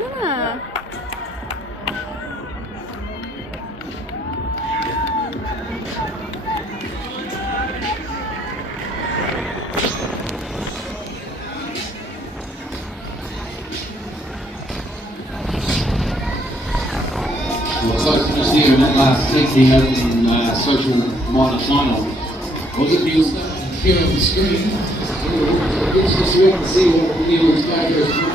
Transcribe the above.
Yeah. Well, close to just here in that last heat, the open social minor final. Was it Neil's here on the screen? It's just we can see what Neil's favourite is.